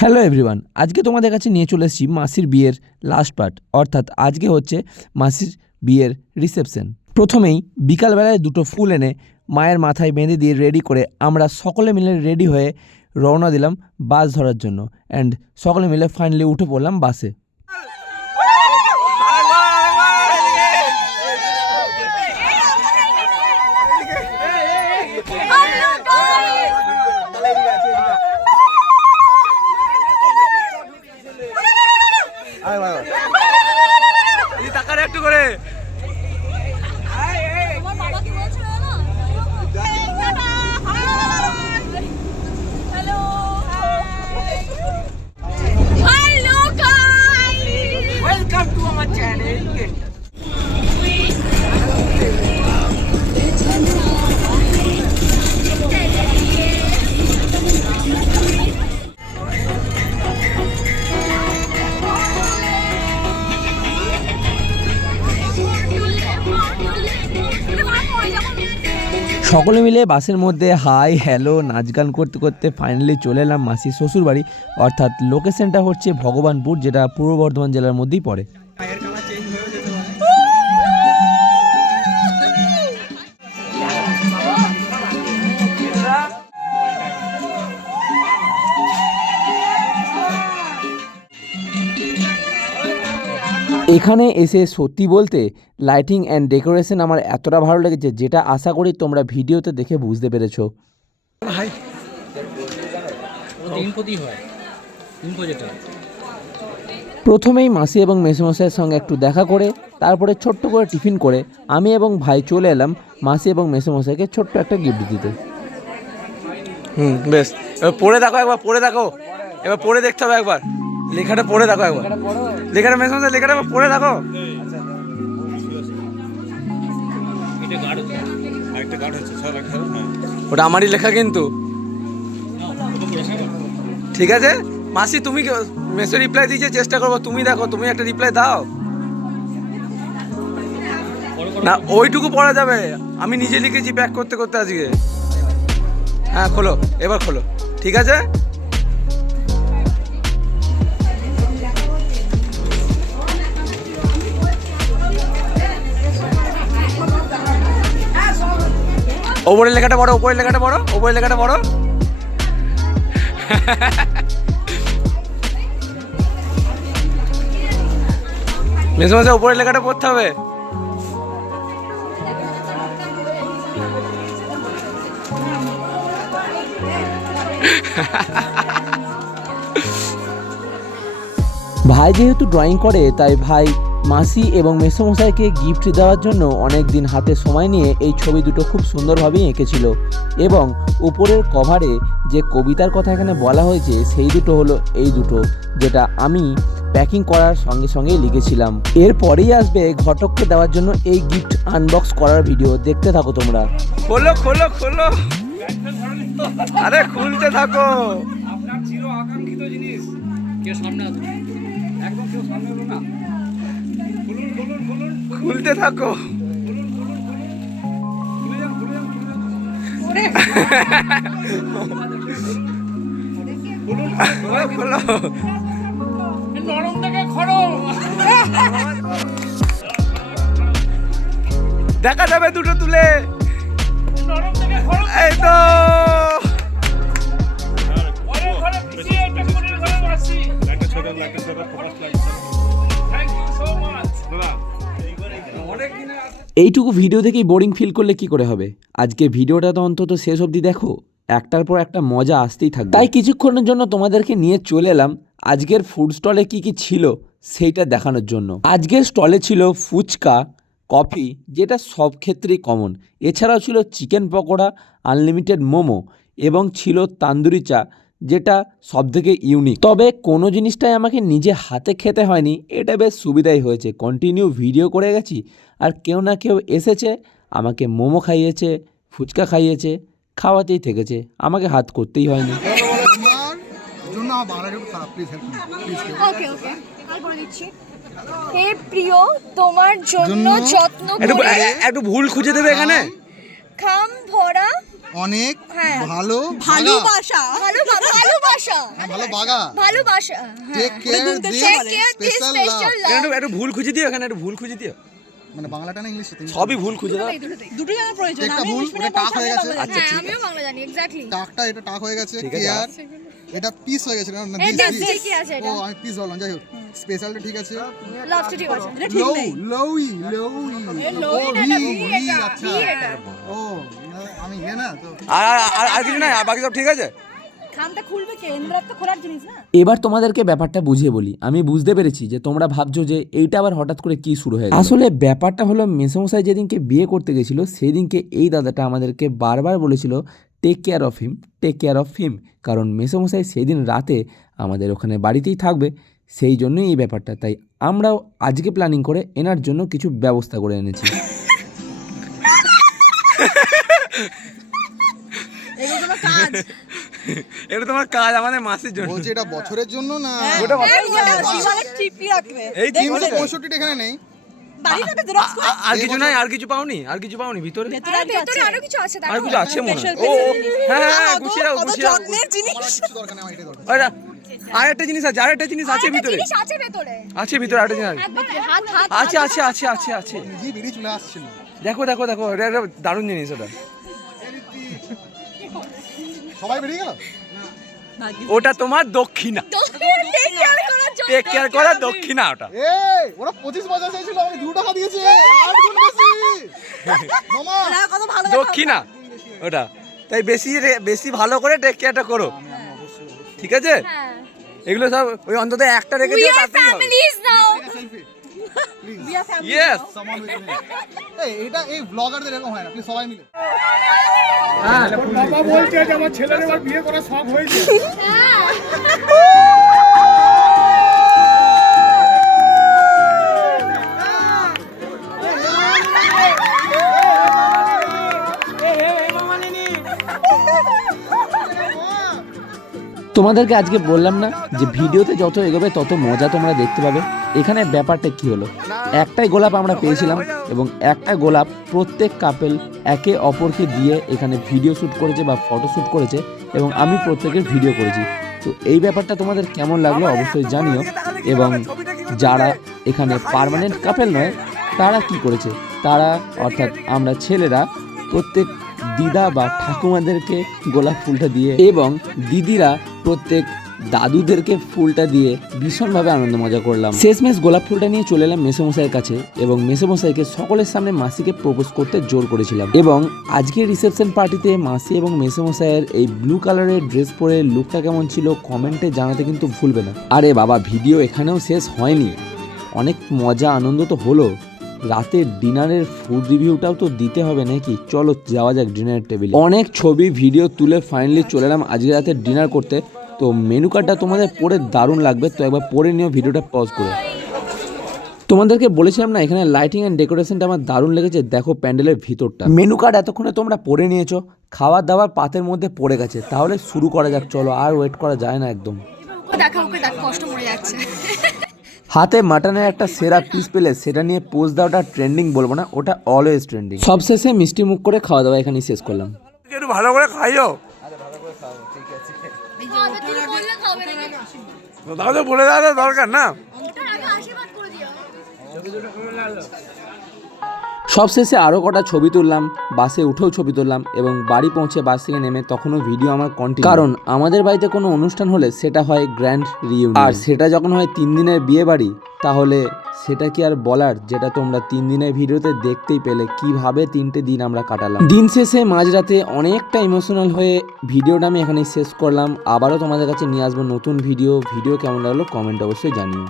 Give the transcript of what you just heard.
Hello everyone, আজকে তোমাদের কাছে নিয়ে চলে এসেছি মাসির বিয়ের লাস্ট পার্ট, অর্থাৎ আজকে হচ্ছে মাসির বিয়ের রিসেপশন। প্রথমেই বিকালবেলায় দুটো ফুল এনে মায়ের মাথায় বেঁধে দিয়ে রেডি করে আমরা সকলে মিলে রেডি হয়ে রওনা দিলাম বাস ধরার জন্য। অ্যান্ড সকলে মিলে ফাইনালি উঠে পড়লাম বাসে। একটু করে সকলে মিলে বাসের মধ্যে হাই হ্যালো নাচ গান করতে করতে ফাইনালি চলে এলাম মাসির শ্বশুরবাড়ি, অর্থাৎ লোকেশনটা হচ্ছে ভগবানপুর, যেটা পূর্ব বর্ধমান জেলার মধ্যেই পড়ে। এখানে এসে সত্যি বলতে লাইটিং অ্যান্ড ডেকোরেশন আমার এতটা ভালো লেগেছে, যেটা আশা করি তোমরা ভিডিওতে দেখে বুঝতে পেরেছো। প্রথমেই মাসি এবং মেসোমশাইয়ের সঙ্গে একটু দেখা করে তারপরে ছোট্ট করে টিফিন করে আমি এবং ভাই চলে এলাম মাসি এবং মেসোমশাইকে ছোট্ট একটা গিফট দিতে। বেশ, এবার পড়ে দেখো, একবার পড়ে দেখো, এবার পড়ে দেখতে হবে, একবার লেখাটা পড়ে দেখো, একবার লেখাটা মেসোমশাই লেখাটা পড়ে দেখো। ওটা আমারই লেখা কিন্তু, ঠিক আছে মাসি, তুমি মেসো রিপ্লাই দিয়েছে, চেষ্টা করবো, তুমি দেখো, তুমি একটা রিপ্লাই দাও না, ওইটুকু পড়া যাবে, আমি নিজে লিখেছি প্যাক করতে করতে আজকে। হ্যাঁ খোলো, এবার খোলো, ঠিক আছে। ওপরের লেখাটা পড়ো, ওপরের লেখাটা পড়ো, ওপরের লেখাটা পড়ো। মেসোমশাই ওপরের লেখাটা পড়তে হবে। ভাই যেহেতু ড্রয়িং করে, তাই ভাই মাসি এবং মেসোমশাইকে গিফট দেওয়ার জন্য অনেক দিন হাতে সময় নিয়ে এই ছবি দুটো খুব সুন্দরভাবেই এঁকেছিল। এবং উপরের কভারে যে কবিতার কথা এখানে বলা হয়েছে সেই দুটো হলো এই দুটো, যেটা আমি প্যাকিং করার সঙ্গে সঙ্গেই লিখেছিলাম। এরপরেই আসবে ঘটককে দেওয়ার জন্য এই গিফট আনবক্স করার ভিডিও, দেখতে থাকো তোমরা। খোলো খোলো খোলো, আরে খুলতে থাকো। আপনার চির আকাঙ্ক্ষিত জিনিস, কেউ সামনে আসবে, একদম কেউ সামনে এলো না, খুলুন খুলুন খুলুন, খুলতে থাকো। নরম থেকে খড়ম দেখা যাবে দুটো তুলে, নরম থেকে খড়ম, এই তো এইটুকু ভিডিও দেখেই বোরিং ফিল করলে কি করে হবে। আজকে ভিডিওটা তো অন্তত শেষ অবধি দেখো, একটার পর একটা মজা আসতেই থাকবে। তাই কিছুক্ষণের জন্য তোমাদেরকে নিয়ে চলে এলাম আজকের ফুড স্টলে কি কি ছিল সেইটা দেখানোর জন্য। আজকের স্টলে ছিল ফুচকা, কফি, যেটা সব ক্ষেত্রেই কমন, এছাড়াও ছিল চিকেন পকোড়া, আনলিমিটেড মোমো এবং ছিল তান্দুরি চা, যেটা সবথেকে ইউনিক। তবে কোনো জিনিসটাই আমাকে নিজে হাতে খেতে হয়নি, এটা বেশ সুবিধাই হয়েছে। কন্টিনিউ ভিডিও করে গেছি আর কেউ না কেউ এসেছে আমাকে মোমো খাইয়েছে, ফুচকা খাইয়েছে, খাওয়াতেই থেকেছে, আমাকে হাত করতেই হয়নি। হে প্রিয়, তোমার জন্য যত্ন করে একটু ভুল খুঁজে দেবে এখানে। খাম ভরা অনেক হ্যাঁ। ভালো ভালোবাসা ভালোবাসা টেক কেয়ার দিস স্পেশাল লাভ। একটু ভুল খুঁজে দিও, এখানে একটু ভুল খুঁজে দিও। মানে বাংলাটা না ইংলিশ? সবই ভুল খুঁজে দাও। দুটো জানা প্রয়োজন। একটা আমি ভুল, ইংলিশ ওটা মিডিয়াম টাক হয়ে গেছে। আচ্ছা ঠিক আমিও বাংলা জানি এক্স্যাক্টলি। টাকটা এটা টাক হয়ে গেছে। ঠিক আছে। কেয়ার এটা পিস হয়ে গেছে না এটা দিস। ঠিকই আছে ও এটা। আমি পিস বললাম, যাই হোক স্পেশালটা ঠিক আছে। লাস্টে ঠিক আছে। এটা ঠিক লোই নেই। লোই লোই ও না, এটা ভি ভি ভি এটা, আচ্ছা ভি এটা। ও আমি ইয়ে না তো আর কিছু নাই, বাকি সব ঠিক আছে। খামটা খুলবে কে? এনভেলপ তো খোলার জিনিস না। এবার তোমাদেরকে ব্যাপারটা বুঝিয়ে বলি। আমি বুঝতে পেরেছি যে তোমরা ভাবছো যে এইটা আবার হঠাৎ করে কি শুরু হয়ে গেল। আসলে ব্যাপারটা হলো মেসোমশাই যেদিনকে বিয়ে করতে গেছিল সেদিনকে এই দাদাটা আমাদেরকে বারবার বলেছিল take care of him, take care of him, কারণ মেসোমশাই সেদিন রাতে আমাদের ওখানে বাড়িতেই থাকবে, সেই জন্যই এই ব্যাপারটা। তাই আমরাও আজকে প্ল্যানিং করে এনার জন্য কিছু ব্যবস্থা করে এনেছি। এগুলো তোমার কাজ। এটা তোমার কাজ আমাদের মাসের জন্য। বলছি এটা বছরের জন্য না? ওটা বছরের ওটা বিশাল চিপি রাখবে। এই 365 এখানে নেই। বাড়িটাকে জেরক্স করে আর কিছু নাই, আর কিছু পাওনি? আর কিছু পাওনি ভিতরে? ভেতরে আর ভেতরে আরো কিছু আছে আর দেখো। কিছু আছে মনে হয়। Special ও জিনিস। হ্যাঁ হ্যাঁ, কত গুছিয়ে দাও, গুছিয়ে দাও। যত্নের জিনিস। আমার কিছু দরকার নেই, আমার এটাই দরকার। ওটা আরেকটা জিনিস আছে, আরেকটা জিনিস আছে আরেকটা ভিতরে। জিনিস আছে ভেতরে। আছে ভিতরে আরেকটা জিনিস আছে। একবার হাত হাত আছে আছে আছে আছে আছে। নিজেই বেরিয়ে চলে আসছিল। দেখো দেখো দেখো, এটা একটা দারুণ জিনিস ওটা। সবাই বেরিয়ে গেল। ওটা তোমার দক্ষিণা, টেক কেয়ার করা দক্ষিণা ওটা। এই ওরা 25 বছর চাইছিল, আমি 2 টাকা দিয়েছি, 8 গুণ বেশি। মামা না, কত ভালো দক্ষিণা ওটা, তাই বেশি ভালো করে টেক কেয়ারটা করো, ঠিক আছে? হ্যাঁ। এগুলো সব ওই অন্তত একটা রেখে We দিও, are তাতেই হবে। families now. সেলফি প্লিজ বিয়া ফ্যামিলি। ইয়েস। সামান উইথ মি। এই এটা এই ব্লগারদের এরকম হয় না, প্লিজ সবাই মিলে। বাবা বলছে যে আমার ছেলের এবার বিয়ে করার শখ হয়েছে। তোমাদেরকে আজকে বললাম না যে ভিডিওতে যত এগোবে তত মজা তোমরা দেখতে পাবে। এখানে ব্যাপারটা কি হলো, একটাই গোলাপ আমরা পেয়েছিলাম এবং একটা গোলাপ প্রত্যেক কাপেল একে অপরকে দিয়ে এখানে ভিডিও শ্যুট করেছে বা ফটো শ্যুট করেছে এবং আমি প্রত্যেকের ভিডিও করেছি। তো এই ব্যাপারটা তোমাদের কেমন লাগলো অবশ্যই জানিও। এবং যারা এখানে পার্মানেন্ট কাপেল নয় তারা কি করেছে, তারা অর্থাৎ আমরা ছেলেরা প্রত্যেক দিদা বা ঠাকুমাদেরকে গোলাপ ফুলটা দিয়ে এবং দিদিরা প্রত্যেক দাদুদেরকে ফুলটা দিয়ে ভীষণভাবে আনন্দ মজা করলাম। শেষমেশ গোলাপ ফুলটা নিয়ে চলে এলাম মেসোমশাইয়ের কাছে এবং মেসোমশাইকে সকলের সামনে মাসিকে প্রপোজ করতে জোর করেছিলাম। এবং আজকের রিসেপশন পার্টিতে মাসি এবং মেসোমশাইয়ের এই ব্লু কালারের ড্রেস পরে লুকটা কেমন ছিল কমেন্টে জানাতে কিন্তু ভুলবে না। আরে বাবা, ভিডিও এখানেও শেষ হয়নি, অনেক মজা আনন্দ তো হলো। রাতের ডিনারের ফুড রিভিউটাও তো দিতে হবে নাকি? চলো যাওয়া যাক ডিনারের টেবিলে। অনেক ছবি ভিডিও তুলে ফাইনালি চলে এলাম আজকে রাতে ডিনার করতে। তো মেনু কার্ডটা তোমাদের পড়ে দারুণ লাগবে, তো একবার পড়ে নিও ভিডিওটা পজ করে। তোমাদেরকে বলেছিলাম না এখানে লাইটিং অ্যান্ড ডেকোরেশনটা আমার দারুণ লেগেছে। দেখো প্যান্ডেলের ভিতরটা। মেনু কার্ড এতক্ষণে তোমরা পড়ে নিয়েছো, খাবার দাবার পাতের মধ্যে পড়ে গেছে, তাহলে শুরু করা যাক। চলো, আর ওয়েট করা যায় না একদম। ওকে দেখা কষ্ট মরে যাচ্ছে। হাতে মাটনের একটা সেরা পিস পেলে সেটা নিয়ে পোস্ট দেওয়াটা ট্রেন্ডিং বলবো না, ওটা অলওয়েজ ট্রেন্ডিং। সবশেষে মিষ্টি মুখ করে খাওয়া দাওয়া এখানেই শেষ করলাম। একটু ভালো করে খাইও, তুমি বললে খাবে নাকি? তাহলে বলে দেওয়া দরকার না। ওটার আগে আশীর্বাদ করে দিও। সবশেষে আরও কটা ছবি তুললাম, বাসে উঠেও ছবি তুললাম এবং বাড়ি পৌঁছে বাস থেকে নেমে তখনও ভিডিও আমার কন্টিনিউ। কারণ আমাদের বাড়িতে কোনো অনুষ্ঠান হলে সেটা হয় গ্র্যান্ড রিইউনিয়ন, আর সেটা যখন হয় 3 দিনের বিয়ে বাড়ি, তাহলে সেটা কি আর বলার, যেটা তোমরা 3 দিনের ভিডিওতে দেখতেই পেলে কিভাবে 3টে দিন আমরা কাটালাম। দিন শেষে মাঝরাতে অনেকটা ইমোশনাল হয়ে ভিডিওটা আমি এখানেই শেষ করলাম। আবারও তোমাদের কাছে নিয়ে আসবো নতুন ভিডিও কেমন লাগলো কমেন্ট অবশ্যই জানিও।